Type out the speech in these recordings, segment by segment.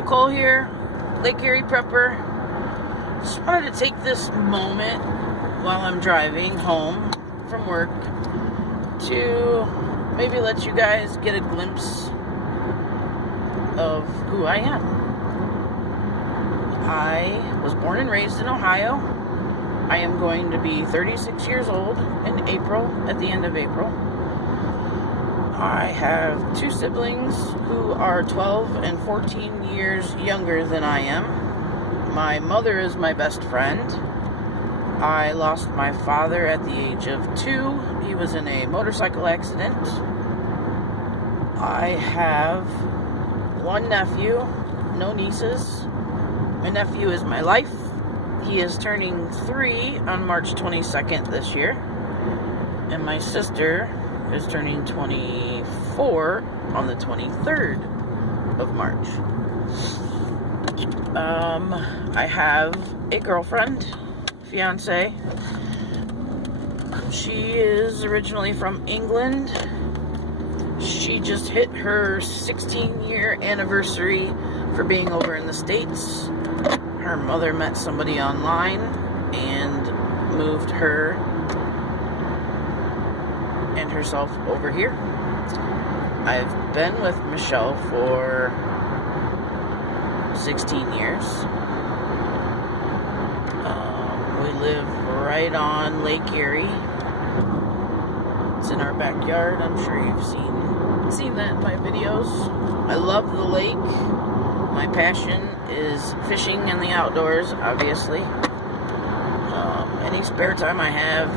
Nicole here, Lake Erie Prepper. Just wanted to take this moment while I'm driving home from work to maybe let you guys get a glimpse of who I am. I was born and raised in Ohio. I am going to be 36 years old in April, at the end of April. I have two siblings who are 12 and 14 years younger than I am. My mother is my best friend. I lost my father at the age of 2. He was in a motorcycle accident. I have one nephew, no nieces. My nephew is my life. He is turning 3 on March 22nd this year. And my sister is turning 24 on the 23rd of March. I have a girlfriend, fiance. She is originally from England. She just hit her 16-year anniversary for being over in the States. Her mother met somebody online and moved her and herself over here. I've been with Michelle for 16 years. We live right on Lake Erie. It's in our backyard. I'm sure you've seen that in my videos. I love the lake. My passion is fishing and the outdoors, obviously. Any spare time I have,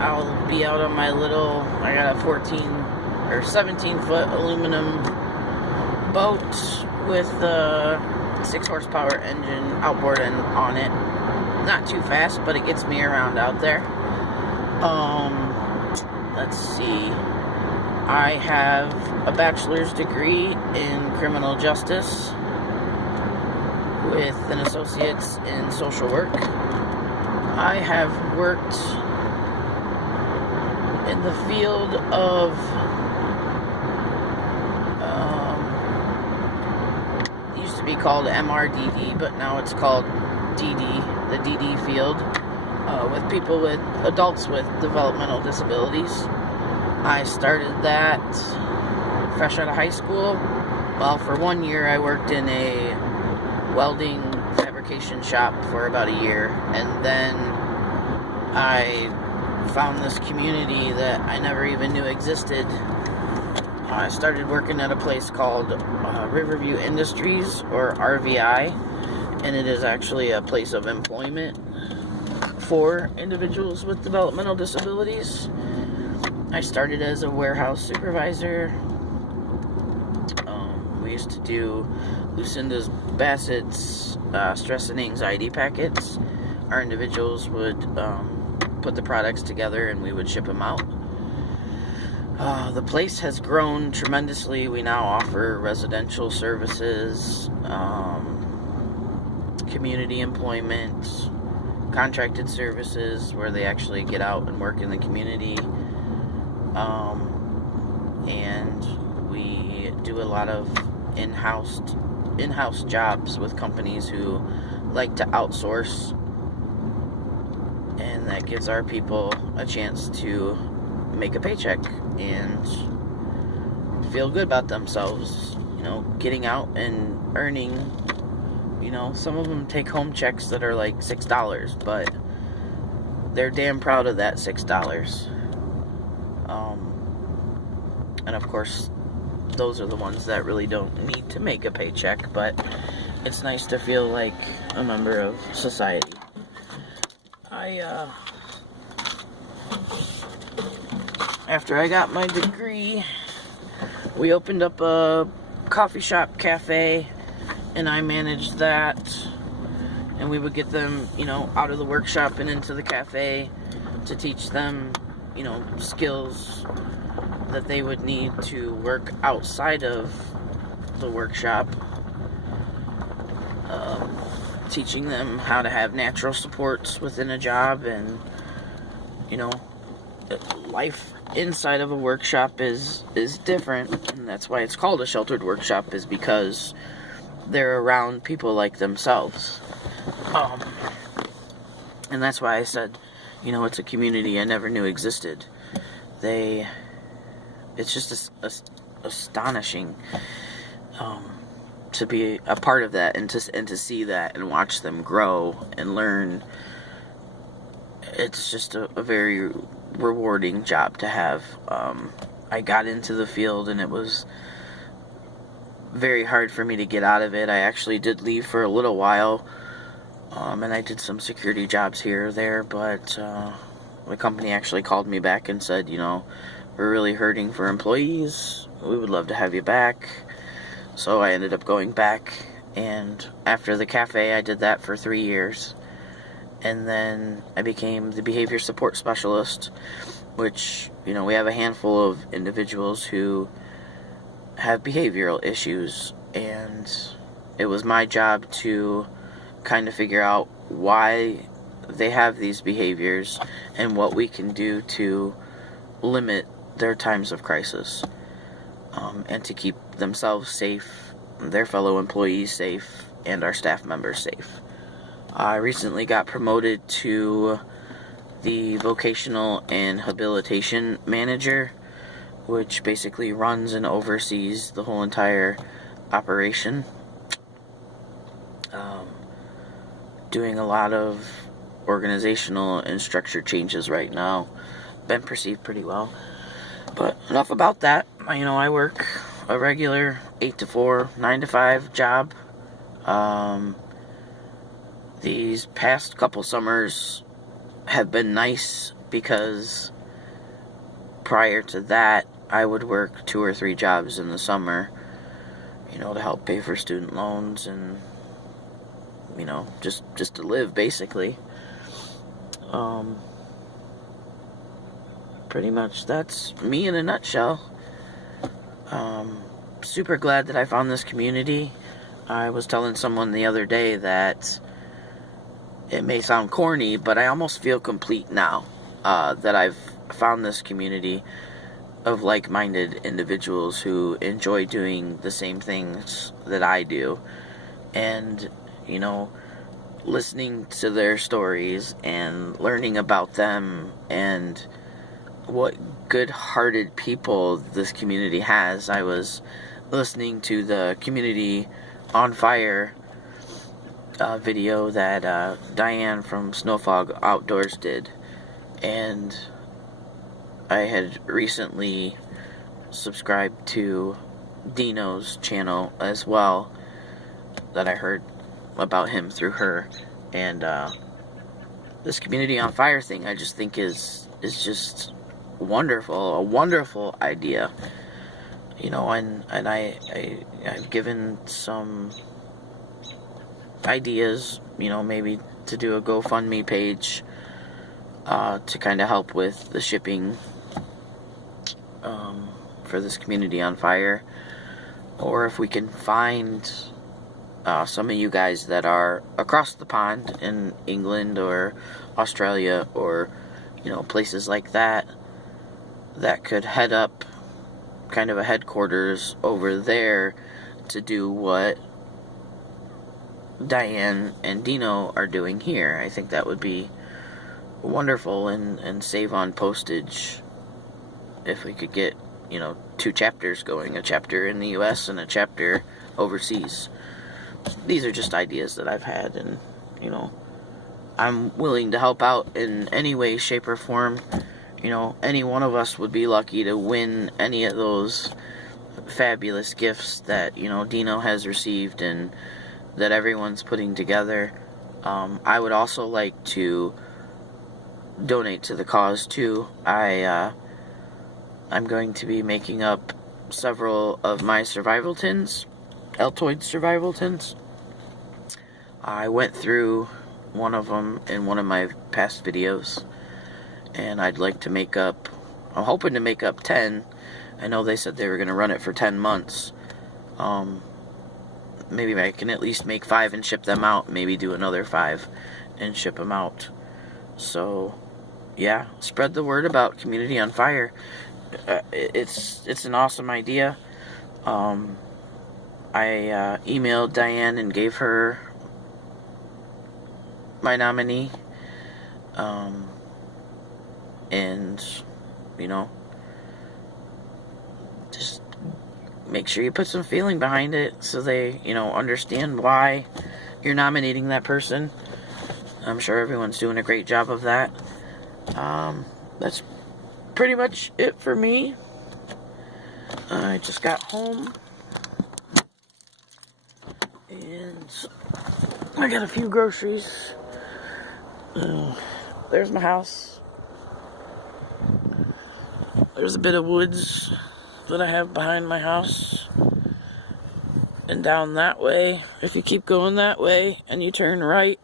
I'll be out on my little, I got a 14 or 17 foot aluminum boat with a 6 horsepower engine outboard and on it. Not too fast, but it gets me around out there. Let's see. I have a bachelor's degree in criminal justice with an associate's in social work. I have worked in the field of used to be called MRDD, but now it's called DD, the DD field, with people with adults with developmental disabilities. I started that fresh out of high school. Well, for 1 year I worked in a welding fabrication shop for about a year, and then I found this community that I never even knew existed. I started working at a place called Riverview Industries, or RVI, and it is actually a place of employment for individuals with developmental disabilities. I started as a warehouse supervisor. We used to do Lucinda's Bassett's stress and anxiety packets. Our individuals would put the products together and we would ship them out. The place has grown tremendously. We now offer residential services, community employment, contracted services where they actually get out and work in the community. And we do a lot of in-house jobs with companies who like to outsource, and that gives our people a chance to make a paycheck and feel good about themselves, getting out and earning. Some of them take home checks that are like $6, but they're damn proud of that $6. And of course, those are the ones that really don't need to make a paycheck, but it's nice to feel like a member of society. After I got my degree, we opened up a coffee shop cafe, and I managed that. And we would get them, out of the workshop and into the cafe to teach them, skills that they would need to work outside of the workshop. Teaching them how to have natural supports within a job, and life inside of a workshop is different, and that's why it's called a sheltered workshop, is because they're around people like themselves. And that's why I said, it's a community I never knew existed. It's just astonishing to be a part of that, and to see that and watch them grow and learn. It's just a very rewarding job to have. I got into the field, and it was very hard for me to get out of it. I actually did leave for a little while, and I did some security jobs here or there, but the company actually called me back and said, we're really hurting for employees. We would love to have you back. So I ended up going back, and after the cafe, I did that for 3 years. And then I became the behavior support specialist, which, we have a handful of individuals who have behavioral issues, and it was my job to kind of figure out why they have these behaviors and what we can do to limit their times of crisis, and to keep themselves safe, their fellow employees safe, and our staff members safe. I recently got promoted to the vocational and habilitation manager, which basically runs and oversees the whole entire operation. Doing a lot of organizational and structure changes right now. Been perceived pretty well. But enough about that. I work a regular 8 to 4, 9 to 5 job. These past couple summers have been nice because prior to that, I would work 2 or 3 jobs in the summer, to help pay for student loans and, just to live, basically. Pretty much that's me in a nutshell. Super glad that I found this community. I was telling someone the other day that it may sound corny, but I almost feel complete now that I've found this community of like-minded individuals who enjoy doing the same things that I do. And, listening to their stories and learning about them and what good-hearted people this community has. I was listening to the Community on Fire video that Diane from Snowfog Outdoors did, and I had recently subscribed to Dino's channel as well, that I heard about him through her. And this Community on Fire thing, I just think is just wonderful, a wonderful idea. And I've given some ideas, maybe to do a GoFundMe page to kind of help with the shipping for this Community on Fire. Or if we can find some of you guys that are across the pond in England or Australia or, places like that, that could head up kind of a headquarters over there to do what Diane and Dino are doing here. I think that would be wonderful and save on postage if we could get, 2 chapters going, a chapter in the US and a chapter overseas. These are just ideas that I've had, and, I'm willing to help out in any way, shape, or form. Any one of us would be lucky to win any of those fabulous gifts that, Dino has received and that everyone's putting together. I would also like to donate to the cause, too. I'm going to be making up several of my survival tins, Altoid survival tins. I went through one of them in one of my past videos, and I'd like to make up, I'm hoping to make up 10. I know they said they were going to run it for 10 months. Maybe I can at least make 5 and ship them out, maybe do another 5 and ship them out. So, yeah, spread the word about Community on Fire. It's an awesome idea. I emailed Diane and gave her my nominee. And, you know, just make sure you put some feeling behind it so they, you know, understand why you're nominating that person. I'm sure everyone's doing a great job of that. That's pretty much it for me. I just got home and I got a few groceries. There's my house. There's a bit of woods that I have behind my house. And down that way, if you keep going that way and you turn right,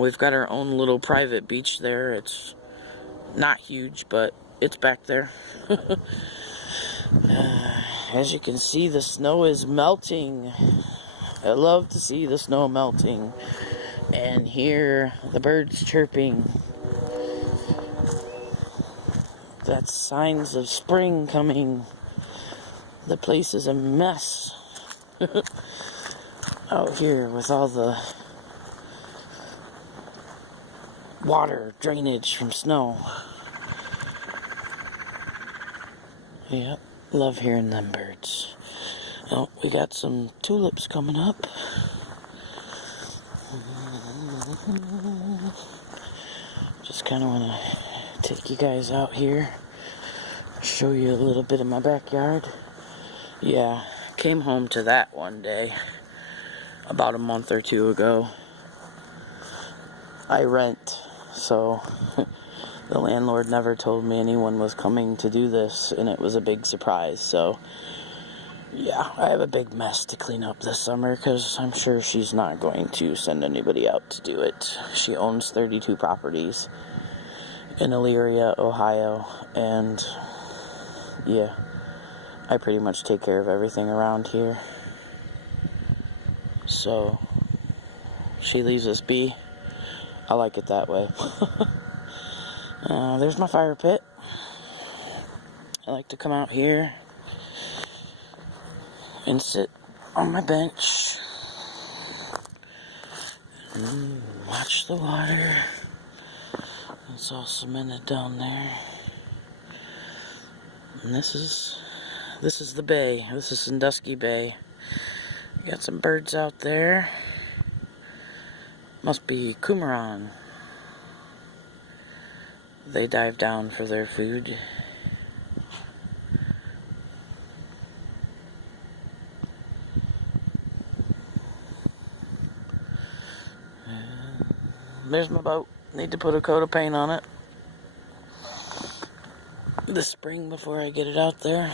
we've got our own little private beach there. It's not huge, but it's back there. As you can see, the snow is melting. I love to see the snow melting and hear the birds chirping. That's signs of spring coming. The place is a mess out here with all the water drainage from snow. Yep, love hearing them birds. Oh, we got some tulips coming up. Just kind of want to take you guys out here, show you a little bit of my backyard. Yeah, came home to that one day, about a month or two ago. I rent, so the landlord never told me anyone was coming to do this, and it was a big surprise. So yeah, I have a big mess to clean up this summer because I'm sure she's not going to send anybody out to do it. She owns 32 properties in Elyria, Ohio, and yeah, I pretty much take care of everything around here. So she leaves us be. I like it that way. There's my fire pit. I like to come out here and sit on my bench and watch the water. It's all cemented down there. And this is the bay. This is Sandusky Bay. Got some birds out there. Must be Coumaron. They dive down for their food. There's my boat. Need to put a coat of paint on it this spring before I get it out there.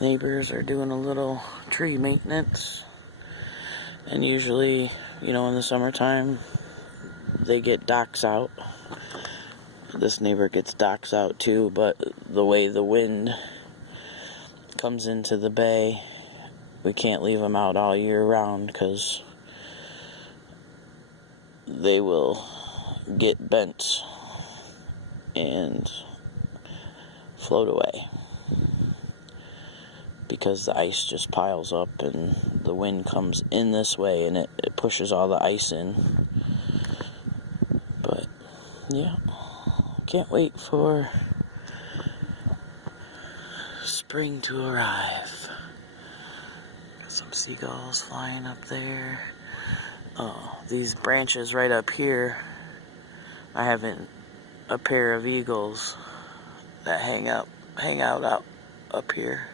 Neighbors are doing a little tree maintenance. And usually, you know, in the summertime, they get docks out. This neighbor gets docks out too, but the way the wind comes into the bay, we can't leave them out all year round because they will get bent and float away because the ice just piles up and the wind comes in this way and it pushes all the ice in. But yeah, can't wait for spring to arrive. Got some seagulls flying up there. Oh, these branches right up here, I have a pair of eagles that hang out up here.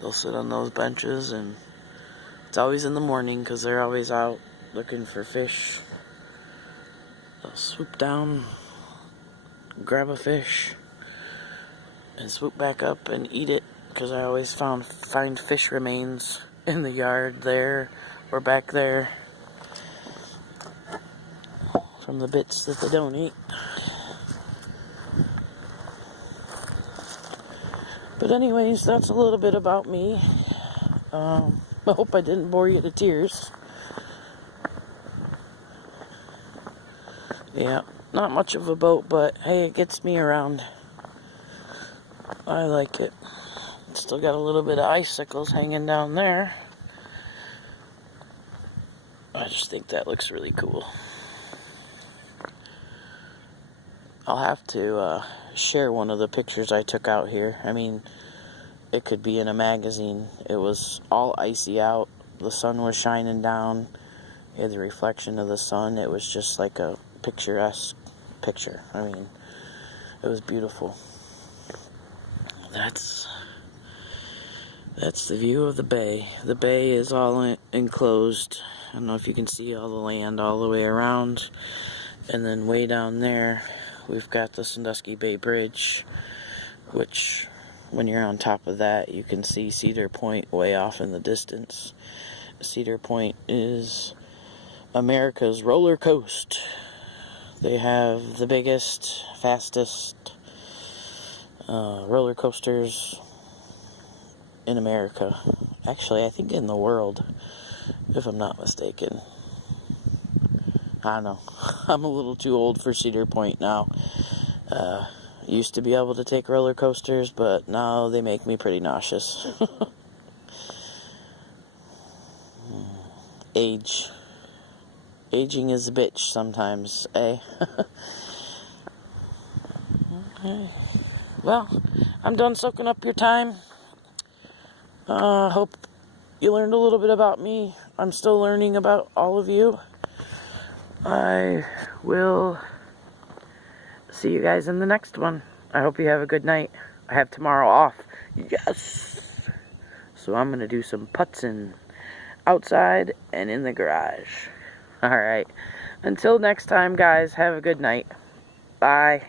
They'll sit on those benches, and it's always in the morning because they're always out looking for fish. They'll swoop down, grab a fish, and swoop back up and eat it because I always find fish remains in the yard there or back there from the bits that they don't eat. But anyways, that's a little bit about me. I hope I didn't bore you to tears. Yeah, not much of a boat, but hey, it gets me around. I like it. It's Still got a little bit of icicles hanging down there. I just think that looks really cool. I'll have to share one of the pictures I took out here. I mean, it could be in a magazine. It was all icy out. The sun was shining down. You had the reflection of the sun. It was just like a picturesque picture. I mean, it was beautiful. That's the view of the bay. The bay is all enclosed. I don't know if you can see all the land all the way around. And then way down there, we've got the Sandusky Bay Bridge, which, when you're on top of that, you can see Cedar Point way off in the distance. Cedar Point is America's roller coast. They have the biggest, fastest roller coasters in America. Actually, I think in the world, if I'm not mistaken. I don't know. I'm a little too old for Cedar Point now. Used to be able to take roller coasters, but now they make me pretty nauseous. Aging is a bitch sometimes, eh? Okay. Well, I'm done soaking up your time. Hope you learned a little bit about me. I'm still learning about all of you. I will see you guys in the next one. I hope you have a good night. I have tomorrow off. Yes! So I'm going to do some putzing outside and in the garage. Alright. Until next time, guys, have a good night. Bye.